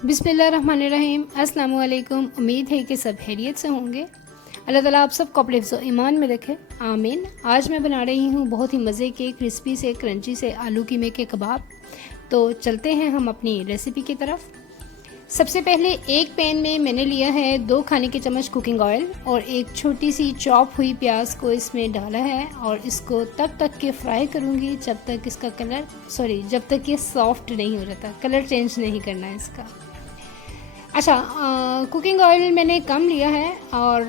बिस्मिल्लाहिर्रहमानिर्रहीम। अस्सलाम वालेकुम। उम्मीद है कि सब खैरियत से होंगे। अल्लाह ताला आप सब को अपने हिफ्ज़ ईमान में रखे, आमीन। आज मैं बना रही हूँ बहुत ही मज़े के क्रिस्पी से क्रंची से आलू कीमे के कबाब। तो चलते हैं हम अपनी रेसिपी की तरफ। सबसे पहले एक पैन में मैंने लिया है 2 खाने के चम्मच कुकिंग ऑयल और एक छोटी सी चॉप हुई प्याज को इसमें डाला है और इसको तब तक के फ्राई करूँगी जब तक इसका जब तक ये सॉफ्ट नहीं हो जाता। कलर चेंज नहीं करना है इसका। अच्छा, कुकिंग ऑयल मैंने कम लिया है और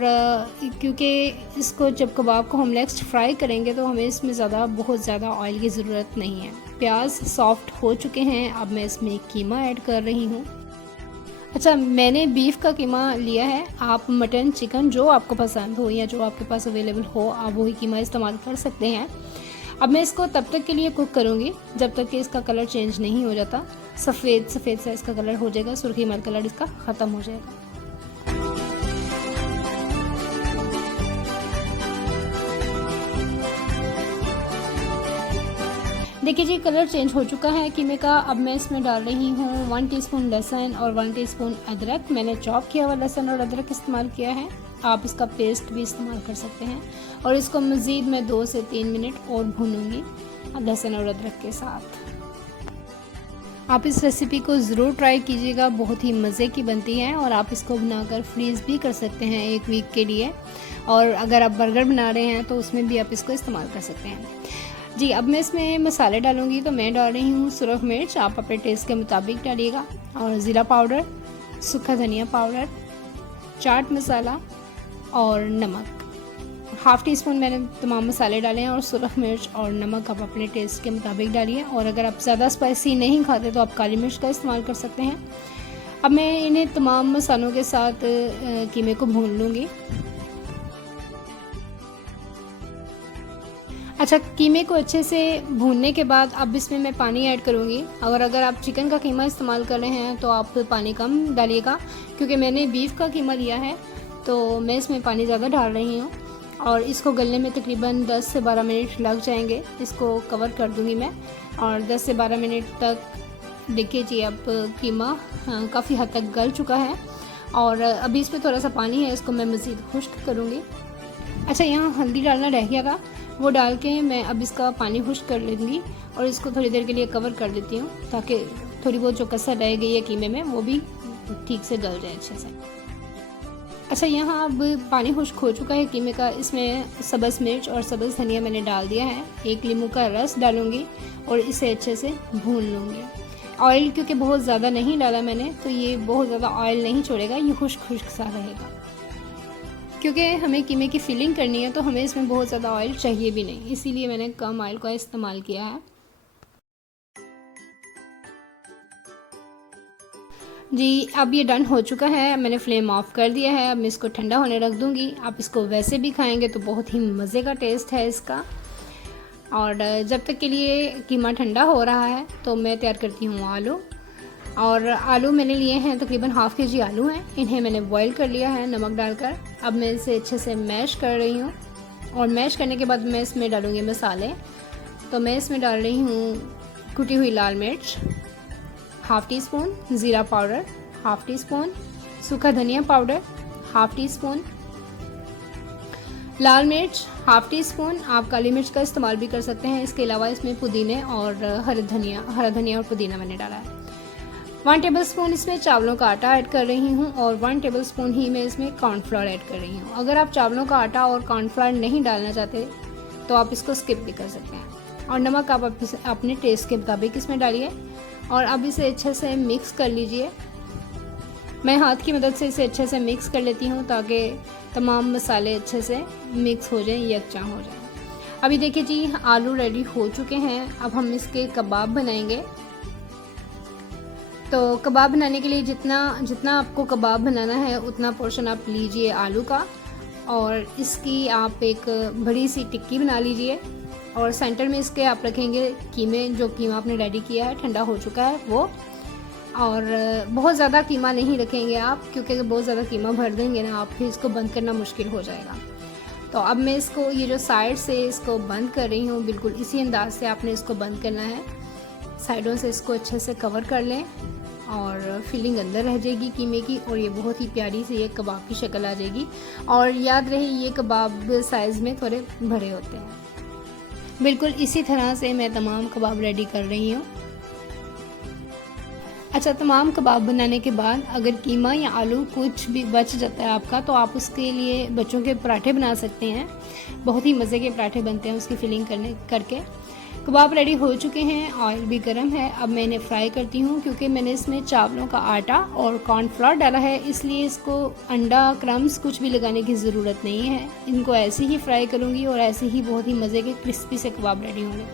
क्योंकि इसको जब कबाब को हम नेक्स्ट फ्राई करेंगे तो हमें इसमें बहुत ज़्यादा ऑयल की ज़रूरत नहीं है। प्याज सॉफ्ट हो चुके हैं। अब मैं इसमें कीमा ऐड कर रही हूँ। अच्छा, मैंने बीफ का कीमा लिया है। आप मटन, चिकन जो आपको पसंद हो या जो आपके पास अवेलेबल हो आप वही कीमा इस्तेमाल कर सकते हैं। अब मैं इसको तब तक के लिए कुक करूँगी जब तक कि इसका कलर चेंज नहीं हो जाता। सफ़ेद सा इसका कलर हो जाएगा, सुर्खी मर कलर इसका ख़त्म हो जाएगा। देखिए जी, कलर चेंज हो चुका है कीमे का। अब मैं इसमें डाल रही हूँ 1 टीस्पून लहसुन और 1 टीस्पून अदरक। मैंने चॉप किया हुआ लहसुन और अदरक इस्तेमाल किया है। आप इसका पेस्ट भी इस्तेमाल कर सकते हैं और इसको मज़ीद मैं 2 से 3 मिनट और भूनूंगी लहसुन और अदरक के साथ। आप इस रेसिपी को ज़रूर ट्राई कीजिएगा, बहुत ही मज़े की बनती है और आप इसको बनाकर फ्रीज़ भी कर सकते हैं 1 वीक के लिए। और अगर आप बर्गर बना रहे हैं तो उसमें भी आप इसको इस्तेमाल कर सकते हैं जी। अब मैं इसमें मसाले डालूंगी तो मैं डाल रही हूँ सुरख मिर्च, आप अपने टेस्ट के मुताबिक डालिएगा, और ज़ीरा पाउडर, सूखा धनिया पाउडर, चाट मसाला और नमक। हाफ़ टी स्पून मैंने तमाम मसाले डाले हैं और सुरख मिर्च और नमक आप अपने टेस्ट के मुताबिक डालिए। और अगर आप ज़्यादा स्पाइसी नहीं खाते तो आप काली मिर्च का इस्तेमाल कर सकते हैं। अब मैं इन्हें तमाम मसालों के साथ कीमे को भून लूँगी। अच्छा, कीमे को अच्छे से भूनने के बाद अब इसमें मैं पानी ऐड करूँगी। अगर आप चिकन का कीमा इस्तेमाल कर रहे हैं तो आप पानी कम डालिएगा, क्योंकि मैंने बीफ का कीमा लिया है तो मैं इसमें पानी ज़्यादा डाल रही हूँ और इसको गलने में तकरीबन 10 से 12 मिनट लग जाएंगे। इसको कवर कर दूँगी मैं और 10 से 12 मिनट तक देखिए जी, अब कीमा काफ़ी हद तक गल चुका है और अभी इसमें थोड़ा सा पानी है, इसको मैं मज़ीद खुश्क करूँगी। अच्छा, यहाँ हल्दी डालना रह गया था, वो डाल के मैं अब इसका पानी खुश्क कर लूँगी और इसको थोड़ी देर के लिए कवर कर देती हूँ ताकि थोड़ी बहुत जो कसर रह गई है कीमे में वो भी ठीक से गल जाए अच्छे से। अच्छा, यहाँ अब पानी खुश्क हो चुका है कीमे का। इसमें सब्ज़ मिर्च और सब्ज़ धनिया मैंने डाल दिया है। 1 नींबू का रस डालूँगी और इसे अच्छे से भून लूँगी। ऑयल क्योंकि बहुत ज़्यादा नहीं डाला मैंने तो ये बहुत ज़्यादा ऑयल नहीं छोड़ेगा, ये खुश्क सा रहेगा। क्योंकि हमें कीमे की फिलिंग करनी है तो हमें इसमें बहुत ज़्यादा ऑयल चाहिए भी नहीं, इसीलिए मैंने कम ऑयल का इस्तेमाल किया है जी। अब ये डन हो चुका है, मैंने फ्लेम ऑफ कर दिया है। अब मैं इसको ठंडा होने रख दूँगी। आप इसको वैसे भी खाएंगे तो बहुत ही मज़े का टेस्ट है इसका। और जब तक के लिए कीमा ठंडा हो रहा है तो मैं तैयार करती हूँ आलू। और आलू मैंने लिए हैं तकरीबन ½ kg आलू हैं, इन्हें मैंने बॉईल कर लिया है नमक डालकर। अब मैं इसे अच्छे से मैश कर रही हूँ और मैश करने के बाद मैं इसमें डालूँगी मसाले। तो मैं इसमें डाल रही हूँ कुटी हुई लाल मिर्च, ½ टीस्पून ज़ीरा पाउडर, ½ टीस्पून सूखा धनिया पाउडर, ½ टीस्पून लाल मिर्च, ½ टीस्पून आप काली मिर्च का इस्तेमाल भी कर सकते हैं। इसके अलावा इसमें पुदीने और हरा धनिया और पुदीना मैंने डाला है। 1 टेबलस्पून इसमें चावलों का आटा ऐड कर रही हूँ और 1 टेबलस्पून ही मैं इसमें कॉर्नफ्लोर ऐड कर रही हूँ। अगर आप चावलों का आटा और कॉर्नफ्लोर नहीं डालना चाहते तो आप इसको स्किप भी कर सकते हैं। और नमक आप अपने टेस्ट के मुताबिक इसमें डालिए और अब इसे अच्छे से मिक्स कर लीजिए। मैं हाथ की मदद से इसे अच्छे से मिक्स कर लेती हूँ ताकि तमाम मसाले अच्छे से मिक्स हो जाएं, यकजां हो जाएं। अभी देखिए जी, आलू रेडी हो चुके हैं। अब हम इसके कबाब बनाएंगे। तो कबाब बनाने के लिए जितना आपको कबाब बनाना है उतना पोर्शन आप लीजिए आलू का और इसकी आप एक बड़ी सी टिक्की बना लीजिए और सेंटर में इसके आप रखेंगे कीमे, जो कीमा आपने रेडी किया है ठंडा हो चुका है वो। और बहुत ज़्यादा कीमा नहीं रखेंगे आप, क्योंकि अगर बहुत ज़्यादा कीमा भर देंगे ना आप, फिर इसको बंद करना मुश्किल हो जाएगा। तो अब मैं इसको ये जो साइड से इसको बंद कर रही हूँ, बिल्कुल इसी अंदाज से आपने इसको बंद करना है। साइडों से इसको अच्छे से कवर कर लें और फिलिंग अंदर रह जाएगी कीमे की, और ये बहुत ही प्यारी सी एक कबाब की शक्ल आ जाएगी। और याद रहे ये कबाब साइज़ में थोड़े बड़े होते हैं। बिल्कुल इसी तरह से मैं तमाम कबाब रेडी कर रही हूँ। अच्छा, तमाम कबाब बनाने के बाद अगर कीमा या आलू कुछ भी बच जाता है आपका, तो आप उसके लिए बच्चों के पराठे बना सकते हैं। बहुत ही मज़े के पराठे बनते हैं उसकी फिलिंग करके। कबाब रेडी हो चुके हैं, ऑयल भी गर्म है। अब मैं इन्हें फ्राई करती हूँ। क्योंकि मैंने इसमें चावलों का आटा और कॉर्नफ्लोर डाला है, इसलिए इसको अंडा क्रम्स कुछ भी लगाने की ज़रूरत नहीं है। इनको ऐसे ही फ्राई करूँगी और ऐसे ही बहुत ही मज़े के क्रिस्पी से कबाब रेडी होंगे।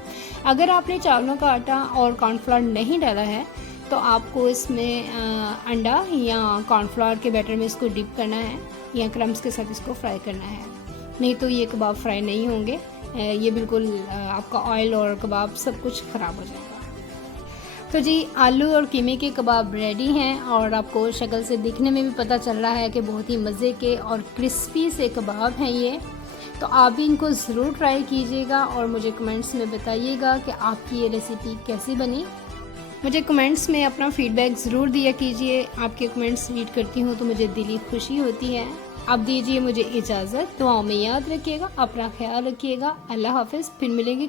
अगर आपने चावलों का आटा और कॉर्नफ्लोर नहीं डाला है, तो आपको इसमें अंडा या कॉर्नफ्लोर के बैटर में इसको डिप करना है या क्रम्स के साथ इसको फ्राई करना है, नहीं तो ये कबाब फ्राई नहीं होंगे। ये बिल्कुल आपका ऑयल और कबाब सब कुछ ख़राब हो जाएगा। तो जी, आलू और कीमे के कबाब रेडी हैं और आपको शक्ल से दिखने में भी पता चल रहा है कि बहुत ही मज़े के और क्रिस्पी से कबाब हैं ये। तो आप भी इनको ज़रूर ट्राई कीजिएगा और मुझे कमेंट्स में बताइएगा कि आपकी ये रेसिपी कैसी बनी। मुझे कमेंट्स में अपना फ़ीडबैक ज़रूर दिया कीजिए। आपके कमेंट्स रीड करती हूँ तो मुझे दिली खुशी होती है। अब दीजिए मुझे इजाज़त। दुआओं में याद रखिएगा, अपना ख्याल रखिएगा। अल्लाह हाफ़िज़। फिर मिलेंगे